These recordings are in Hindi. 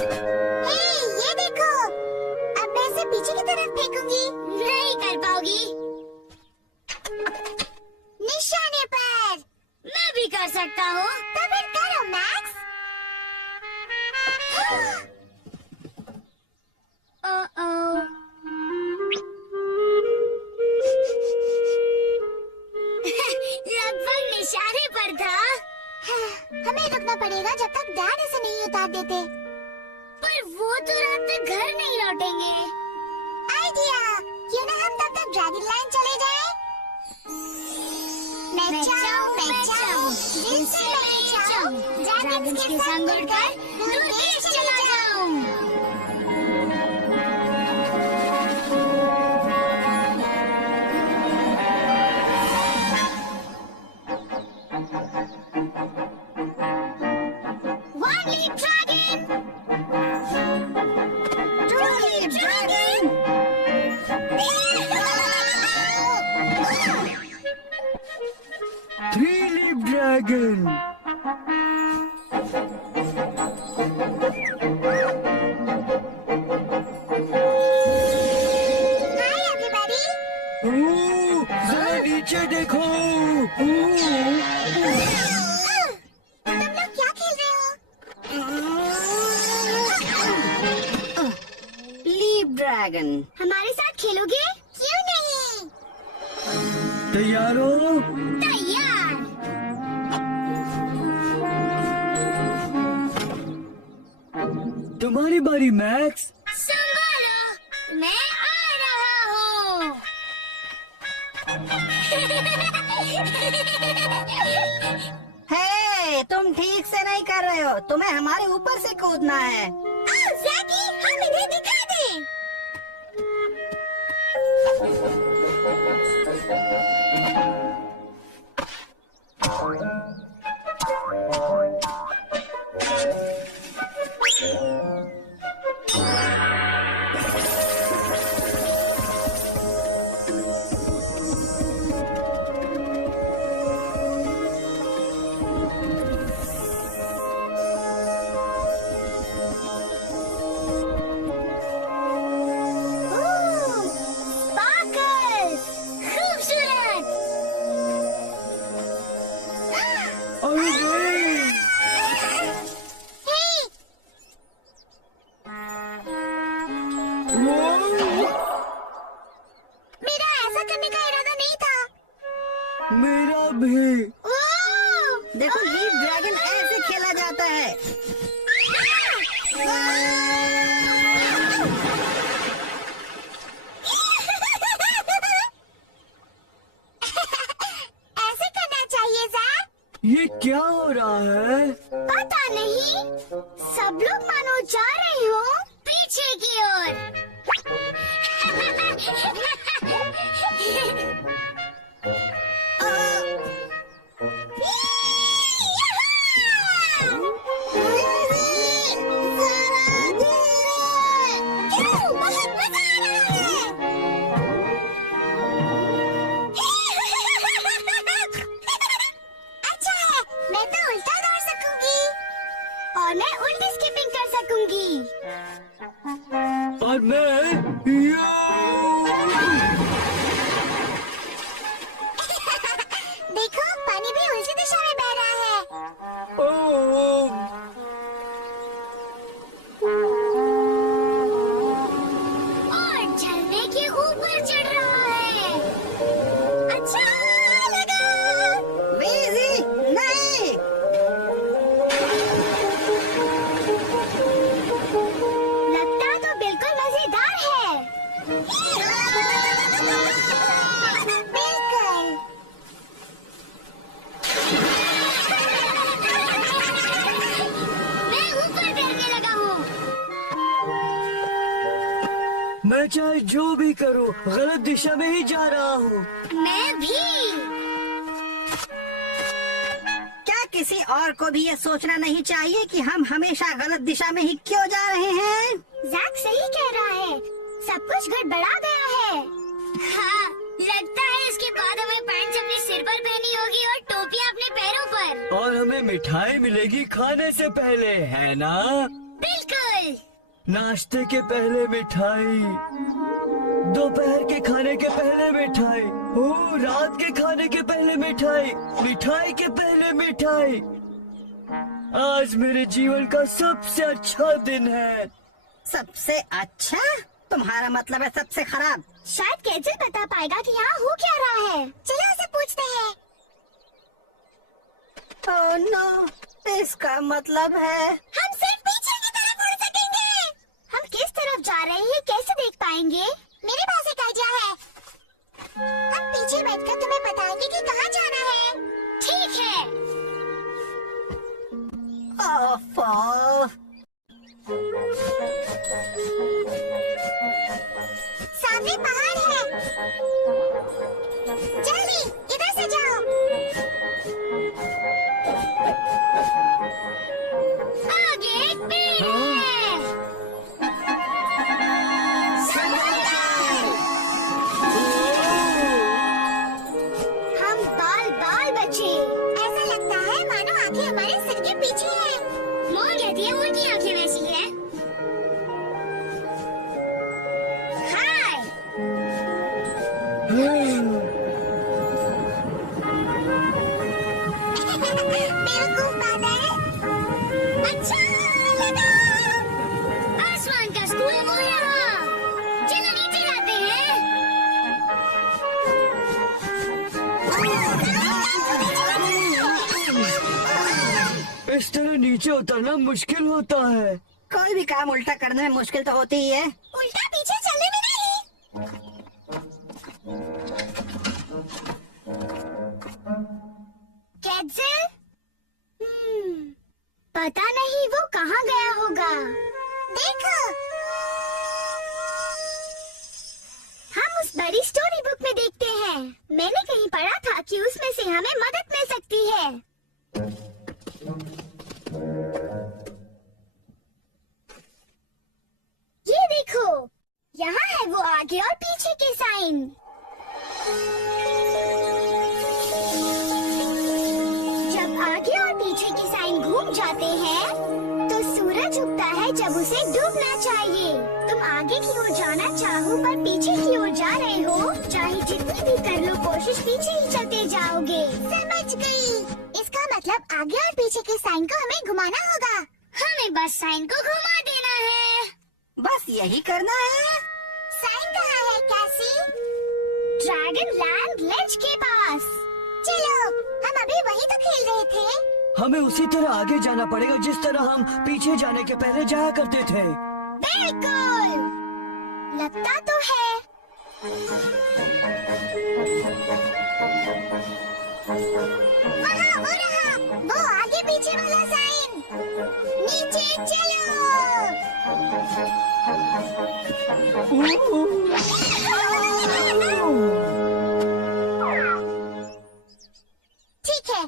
ये देखो, अब मैं इसे पीछे की तरफ फेंकूंगी। नहीं कर पाओगी। निशाने पर। मैं भी कर सकता हूँ। तो फिर करो मैक्स। लगभग निशाने पर था। हमें रुकना पड़ेगा जब तक डैड इसे नहीं उतार देते। पर वो तो रात तक घर नहीं लौटेंगे। आइडिया, क्यों ना हम तब तक ड्रैगन लाइन चले जाएं? मैं चाहूँ, जिससे मैं चाहूँ, ड्रैगन्स के संग उड़कर दूर देश चला जाऊँ। One lead dragon, two lead dragon. Three-leaf dragon. Hi everybody. जरा नीचे देखो। तुम लोग क्या खेल रहे हो? Leaf dragon. हमारे साथ खेलोगे? क्यों नहीं? तैयार हो? तैयार। तुम्हारी बारी मैक्स। संभालो, मैं आ रहा हूँ। हे, तुम ठीक से नहीं कर रहे हो। तुम्हें हमारे ऊपर से कूदना है। आओ जैकी, हम इन्हें दिखा दें। स्पार्कल्स, खूबसूरत। मेरा ऐसा करने का इरादा नहीं था। मेरा भी। देखो, लीफ ड्रैगन ऐसे खेला जाता है। ऐसे करना चाहिए ज़ैक। ये क्या हो रहा है? पता नहीं, सब लोग मानो जा रहे हो पीछे की ओर। बहुत मजा आ रहा है। अच्छा है, मैं तो उल्टा दौड़ सकूंगी और मैं उल्टी स्किपिंग कर सकूंगी। और मैं देखो, पानी भी उल्टी दिशा में बह रहा है। ओह, और झरने के ऊपर चढ़ रहा है। अच्छा लगा। वेजी, नहीं। लगता तो बिल्कुल मजेदार है। बिल्कुल। मैं ऊपर तैरने लगा हूँ। मैं चाहे जो भी करूं, गलत दिशा में ही जा रहा हूँ। मैं भी। क्या किसी और को भी ये सोचना नहीं चाहिए कि हम हमेशा गलत दिशा में ही क्यों जा रहे हैं? ज़ैक सही कह रहा है, सब कुछ गड़बड़ा गया है। हाँ, लगता है इसके बाद हमें पैंट अपने सिर पर पहनी होगी और टोपियाँ अपने पैरों पर। और हमें मिठाई मिलेगी खाने से पहले, है ना? बिल्कुल। नाश्ते के पहले मिठाई, दोपहर के खाने के पहले मिठाई, रात के खाने के पहले मिठाई, मिठाई के पहले मिठाई। आज मेरे जीवन का सबसे अच्छा दिन है। सबसे अच्छा? तुम्हारा मतलब है सबसे खराब। शायद केजल बता पाएगा कि यहाँ हो क्या रहा है। चलो उसे पूछते हैं। ओह नो, इसका मतलब है हम सिर्फ पीछे की तरफ उड़ सकेंगे। हम किस तरफ जा रहे हैं कैसे देख पाएंगे? मेरे पास एक आइडिया है। हम पीछे बैठकर तुम्हें बताएंगे कि कहाँ जाना है। ठीक है। ओफो, सामने पहाड़ है। जल्दी इधर से जाओ। आगे एक पेड़ है। हम बाल बाल बचे। ऐसा लगता है मानो आंखें हमारे सिर के पीछे है। मॉम कहती है उनकी आंखें वैसी है। हाय। बेवकूफ बादल। अच्छा लगा। आसमान का स्कूल वो यहाँ। चलो नीचे जाते हैं। इस तरह नीचे उतरना मुश्किल होता है। कोई भी काम उल्टा करने में मुश्किल तो होती ही है। उल्टा पीछे चलने में नहीं। केजल? पता नहीं वो कहाँ गया होगा। देखो, हम उस बड़ी स्टोरी बुक में देखते हैं। मैंने कहीं पढ़ा था कि उसमें से हमें मदद मिल सकती है। ये देखो, यहाँ है वो आगे और पीछे के साइन। जब आगे और पीछे के साइन घूम जाते हैं, तो सूरज उगता है जब उसे डूबना चाहिए। तुम आगे की ओर जाना चाहो पर पीछे की ओर जा रहे हो, चाहे जितनी भी कर लो कोशिश, पीछे ही चलते जाओगे। समझ गई। इसका मतलब आगे और पीछे के साइन को हमें घुमाना होगा। हमें बस साइन को घुमा देना है। बस यही करना है। साइन कहाँ है कैसी? ड्रैगन लैंड लेज के पास। चलो, हम अभी वही तो खेल रहे थे। हमें उसी तरह आगे जाना पड़ेगा जिस तरह हम पीछे जाने के पहले जाया करते थे। बिल्कुल, लगता तो है। वहाँ वो रहा, वो आगे पीछे वाला साइन। नीचे चलो। ठीक है,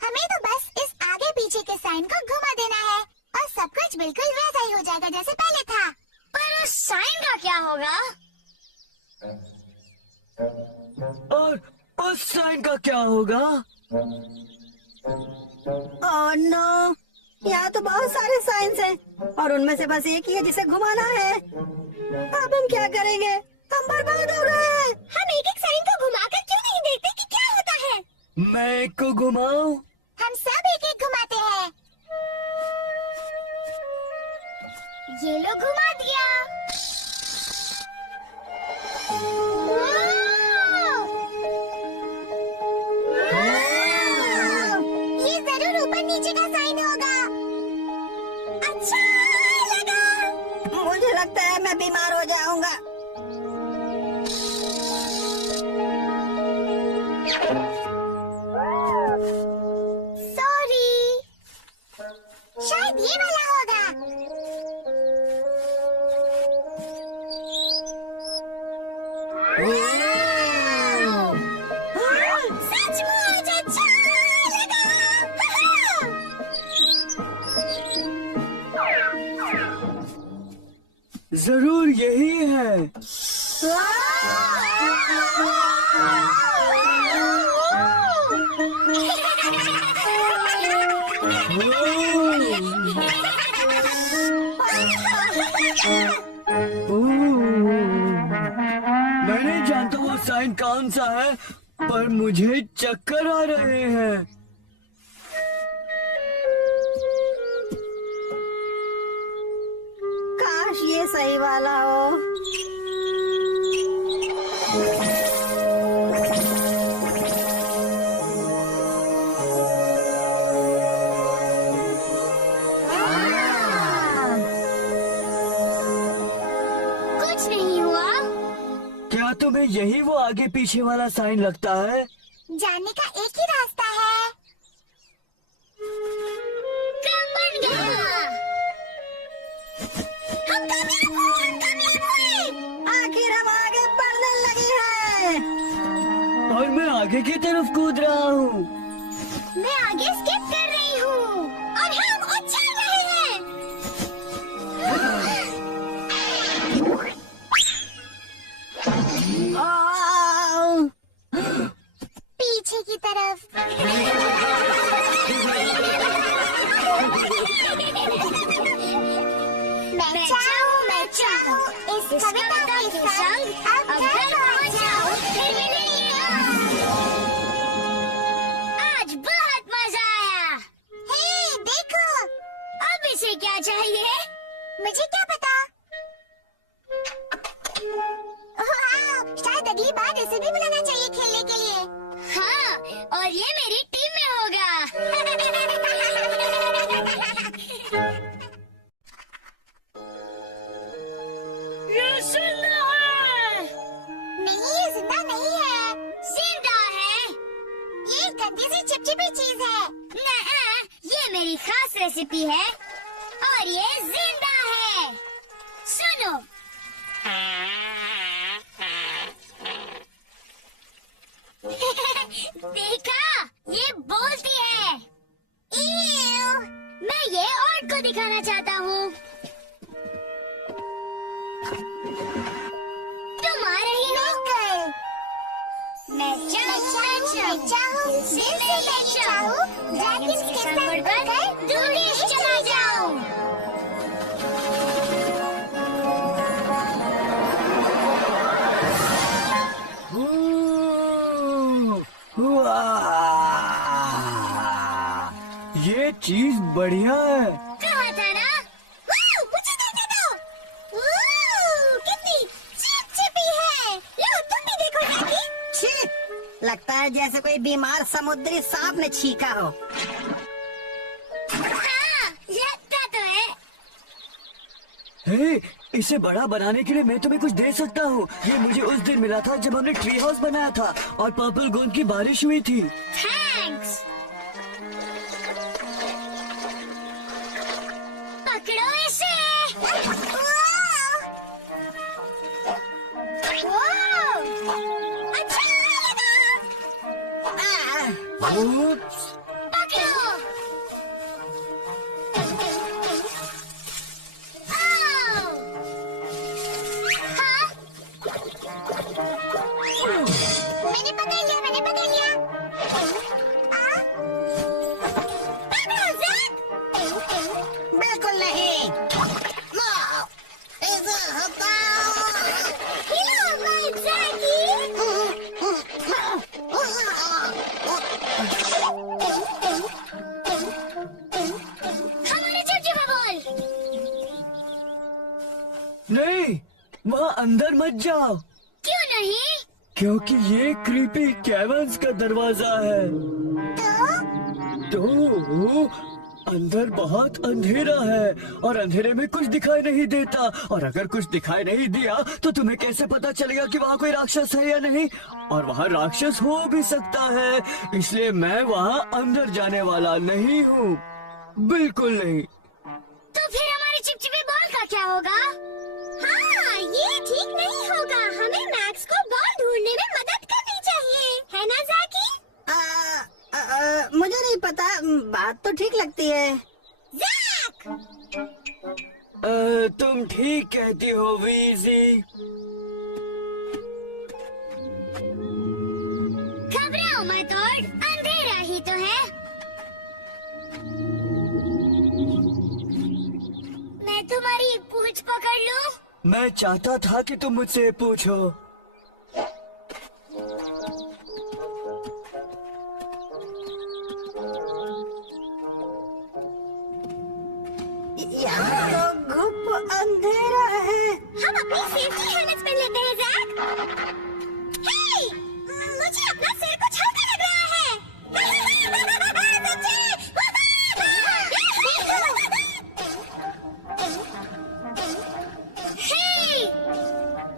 हमें तो बस इस आगे पीछे के साइन को घुमा देना है और सब कुछ बिल्कुल वैसा ही हो जाएगा जैसे पहले था। पर उस साइन का क्या होगा? और उस साइन का क्या होगा? ओह नो, यहाँ तो बहुत सारे साइंस हैं और उनमें से बस एक ही है जिसे घुमाना है। अब हम क्या करेंगे? हम बर्बाद हो गए हैं। हम एक एक साइन को घुमाकर क्यों नहीं देखते कि क्या होता है? मैं एक को घुमाऊं? हम सब एक एक घुमाते हैं। ये लो घुमा दिया। ये जरूर ऊपर नीचे का साइन होगा। अच्छा लगा। मुझे लगता है मैं बीमार हो जाऊंगा। सॉरी, शायद ये वाला होगा। सचमुच अच्छा लगा। जरूर यही है। मैं नहीं जानता वो साइन कौन सा है, पर मुझे चक्कर आ रहे हैं। काश ये सही वाला हो। कुछ नहीं हुआ। क्या तुम्हें यही वो आगे पीछे वाला साइन लगता है? जाने का एक ही रास्ता है। काम बन गया। हम कामयाब हुए। आखिर हम आगे बढ़ने लगे हैं। और मैं आगे की तरफ कूद रहा हूँ। मैं आगे स्किप कर रही हूँ और हम उछल रहे हैं। पीछे की तरफ। मैं चाहूँ इस कविता के संग अब घर पहुँच जाऊँ। फिर मिलेंगे हम। आज बहुत मजा आया। हे देखो, अब इसे क्या चाहिए? मुझे क्या पता। शायद अगली बार इसे भी बुलाना चाहिए खेलने के लिए। हाँ, और ये मेरी टीम में होगा। ये जिंदा है। नहीं, ये जिंदा नहीं है। जिंदा है। ये गंदी सी चिपचिपी चीज है। नहीं, ये मेरी खास रेसिपी है और ये जिंदा है। सुनो। देखा, ये बोलती है। मैं ये और को दिखाना चाहता हूँ। तुम आ रही हो? मैं चाहूँ ड्रैगन्स के संग बढ़कर दूर देश चला जाऊँ। ये चीज बढ़िया है। कहा था ना? मुझे देखने दो। कितनी चिपचिपी है। लो तुम भी देखो जैकी। छी, लगता है जैसे कोई बीमार समुद्री सांप ने छींका हो। हाँ, लगता तो है। हे, इसे बड़ा बनाने के लिए मैं तुम्हें कुछ दे सकता हूँ। ये मुझे उस दिन मिला था जब हमने ट्री हाउस बनाया था और पर्पल गोंद की बारिश हुई थी। थैंक्स। पकड़ो इसे। अच्छा लगा। Oops. पकड़ो। हाँ? मैंने पकड़ लिया। पकड़ो ज़ैक। बिल्कुल नहीं। हिलो मत ज़ैकी। हमारे चिपचिपा बॉल। नहीं, वहाँ अंदर मत जाओ, क्यों नहीं? क्योंकि ये क्रीपी कैवर्न्स का दरवाजा है। तो अंदर बहुत अंधेरा है और अंधेरे में कुछ दिखाई नहीं देता, और अगर कुछ दिखाई नहीं दिया तो तुम्हें कैसे पता चलेगा कि वहाँ कोई राक्षस है या नहीं? और वहाँ राक्षस हो भी सकता है, इसलिए मैं वहाँ अंदर जाने वाला नहीं हूँ, बिल्कुल नहीं। तो फिर हमारी चिपचिपी बॉल का क्या होगा? हाँ, ये ठीक नहीं होगा। हमें मैक्स को बॉल ढूंढने में मदद करनी चाहिए, है ना ज़ैकी? मुझे नहीं पता, बात तो ठीक लगती है। ज़ैक! तुम ठीक कहती हो वीज़ी। घबराओ मत, और अंधेरा ही तो है। मैं तुम्हारी पूंछ पकड़ लूं? मैं चाहता था कि तुम मुझसे पूछो। यहाँ तो घुप अंधेरा है। हम अपनी सेफ्टी हेलमेट पहन लेते हैं जैक। हे, मुझे अपना सिर कुछ हल्का लग रहा है। सच्ची? हे,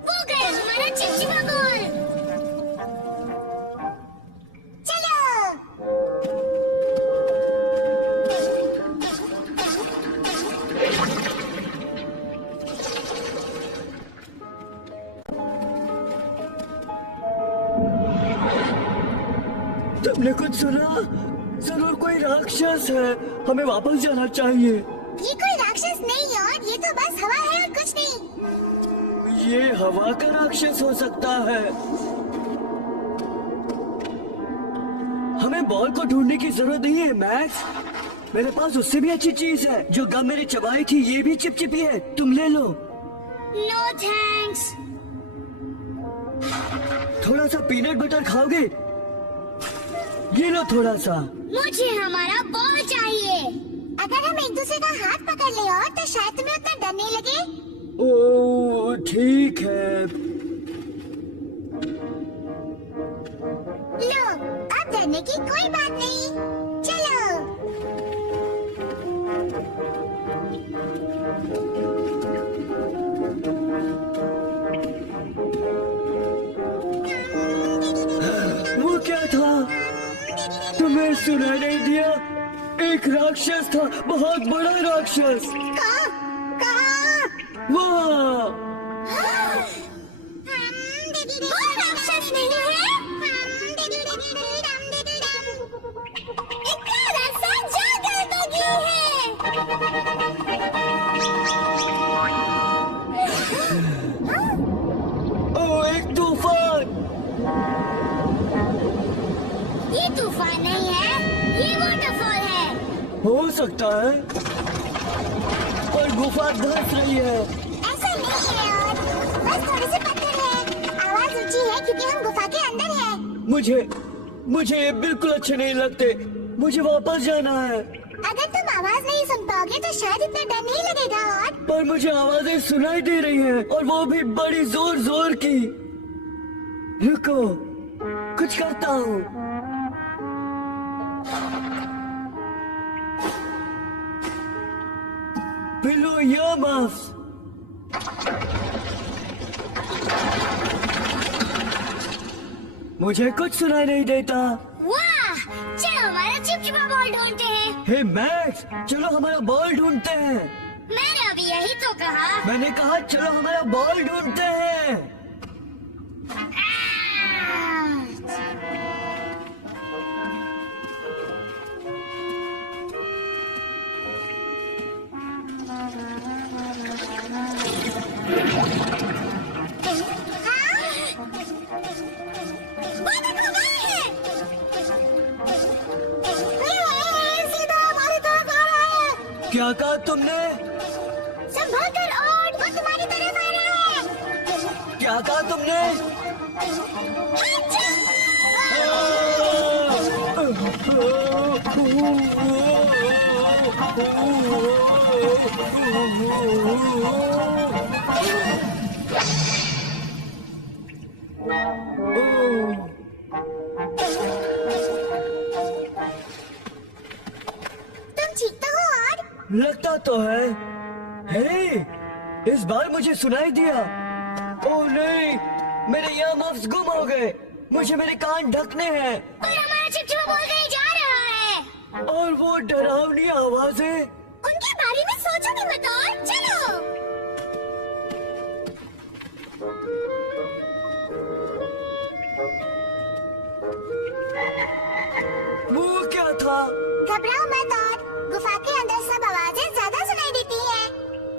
वो गया हमारा चिपचिपा बॉल। चलो। तुमने कुछ सुना? जरूर कोई राक्षस है। हमें वापस जाना चाहिए। ये कोई राक्षस नहीं यार, ये तो बस हवा है और कुछ नहीं। ये हवा का राक्षस हो सकता है। हमें बॉल को ढूंढने की जरूरत नहीं है मैक्स। मेरे पास उससे भी अच्छी चीज है। जो गम मैंने चबाई थी ये भी चिपचिपी है। तुम ले लो। No thanks. थोड़ा सा पीनट बटर खाओगे? ये लो थोड़ा सा। मुझे हमारा बॉल चाहिए। अगर हम एक दूसरे का हाथ पकड़ ले और तो शायद तुम्हें उतना डर नहीं लगे। ओ ठीक है। लो, अब डरने की कोई बात नहीं। चलो। वो क्या था? तुम्हें सुनाई नहीं दिया? एक राक्षस था, बहुत बड़ा राक्षस। कहाँ? कहाँ? वाह! वो राक्षस नहीं है। एक प्यारा सा जादू बगी है। ओ एक तूफान! ये तूफान नहीं है, ये वाटरफॉल है। हो सकता है, पर गुफा धंस रही है। ऐसा नहीं है और बस थोड़े से पत्थर है। आवाज ऊंची है क्योंकि हम गुफा के अंदर हैं। मुझे ये बिल्कुल अच्छे नहीं लगते। मुझे वापस जाना है। अगर तुम आवाज नहीं सुन पाओगे तो शायद इतना डर नहीं लगेगा। और पर मुझे आवाजें सुनाई दे रही हैं और वो भी बड़ी जोर जोर की। रुको, कुछ करता हूँ। बिल्लू यामस। मुझे कुछ सुनाई नहीं देता। वाह, चलो हमारा चिपचिपा बॉल ढूंढते हैं। हे मैक्स, चलो हमारा बॉल ढूंढते हैं। मैंने अभी यही तो कहा। मैंने कहा चलो हमारा बॉल ढूंढते हैं। सीधा हमारी तरफ आ रहा है। क्या कहा तुमने? संभल कर और वो तुम्हारी तरफ आ रहा है। क्या कहा तुमने? तुम ठीक तो हो? और लगता तो है। हे, इस बार मुझे सुनाई दिया। ओह नहीं, मेरे यहाँ मफ्स गुम हो गए। मुझे मेरे कान ढकने हैं। पर हमारा चिपचिपा बॉल कहीं जा रहा है। और वो डरावनी आवाजें। उनके बारे में सोचो भी मत। और चलो। वो क्या था? घबराओ मत। और गुफा के अंदर सब आवाजें ज्यादा सुनाई देती हैं।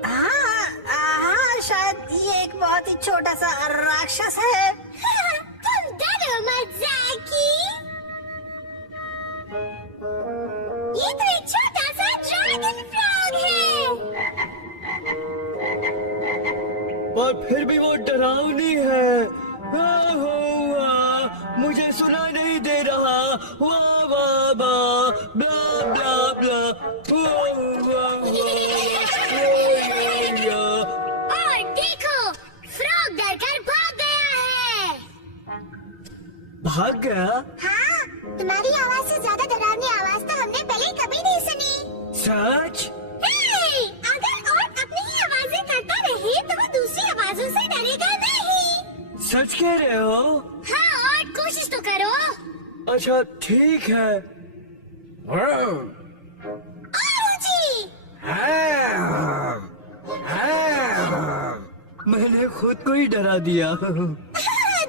हाँ, शायद ये एक बहुत ही छोटा सा राक्षस है। तुम डरो मत जैकी। ये तो एक छोटा सा ड्रैगन फ्रॉग है। पर फिर भी वो डरावनी है। वाह वाह, मुझे सुना नहीं दे रहा। वाह वाह वाह, ब्ला ब्ला ब्ला, वाह वाह वाह। और देखो, फ्रॉग डर कर भाग गया है। भाग गया? हाँ, तुम्हारी आवाज से ज्यादा डरावनी आवाज तो हमने पहले कभी नहीं सुनी। सच? हे, अगर और अपनी ही आवाजें करता रहे तो वो दूसरी आवाजों से डरेगा नहीं। सच कह रहे हो? हाँ, और कोशिश तो करो। अच्छा ठीक है। और ऊंची। मैंने खुद को ही डरा दिया।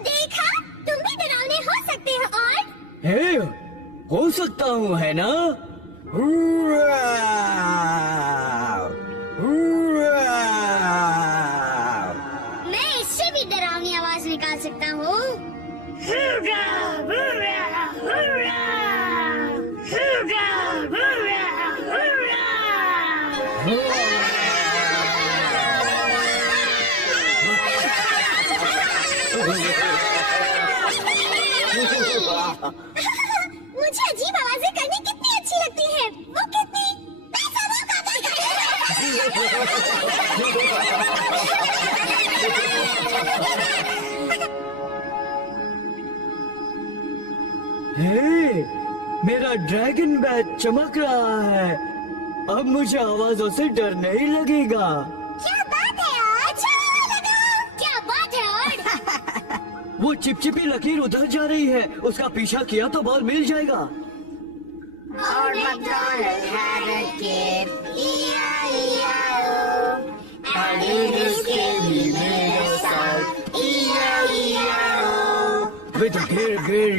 देखा, तुम भी डरावने हो सकते हो। और हे, हो सकता हूँ, है ना? मैं इससे भी डरावनी आवाज निकाल सकता हूँ। मुझे अजीब आवाजें करनी कितनी अच्छी लगती है। वो कितनी हे, मेरा ड्रैगन बैट चमक रहा है। अब मुझे आवाजों से डर नहीं लगेगा। क्या बात है और? अच्छा लगा। क्या बात है और? वो चिपचिपी लकीर उधर जा रही है, उसका पीछा किया तो बॉल मिल जाएगा। और McDonald had a kid, E-I-E-I-O. And in his kid he made a sound, E-I-E-I-O. With a gear,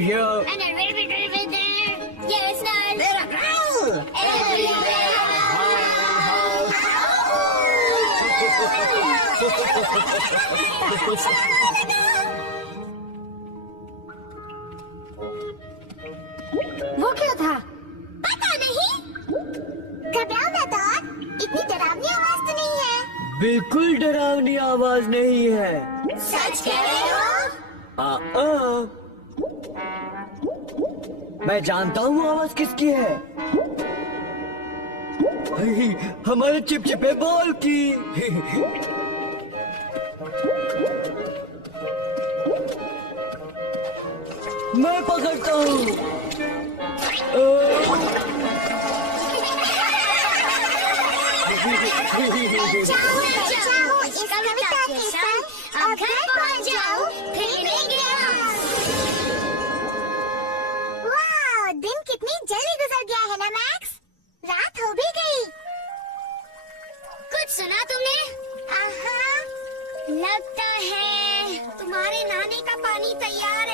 yeah. And a ribbit there. Yes, none. Let a growl. Everywhere. वो क्या था? पता नहीं। घबराओ मत और, इतनी डरावनी आवाज तो नहीं है। बिल्कुल डरावनी आवाज नहीं है। सच कह रहे हो? मैं जानता हूँ आवाज किसकी है। हमारे चिपचिपे बॉल की। मैं पकड़ता हूँ। जाओ, इस कविता के संग अब घर पहुंच जाओ, फिर मिलेंगे हम। वाह, दिन कितनी जल्दी गुजर गया है ना मैक्स? रात हो भी गई। कुछ सुना तुमने? लगता है तुम्हारे नहाने का पानी तैयार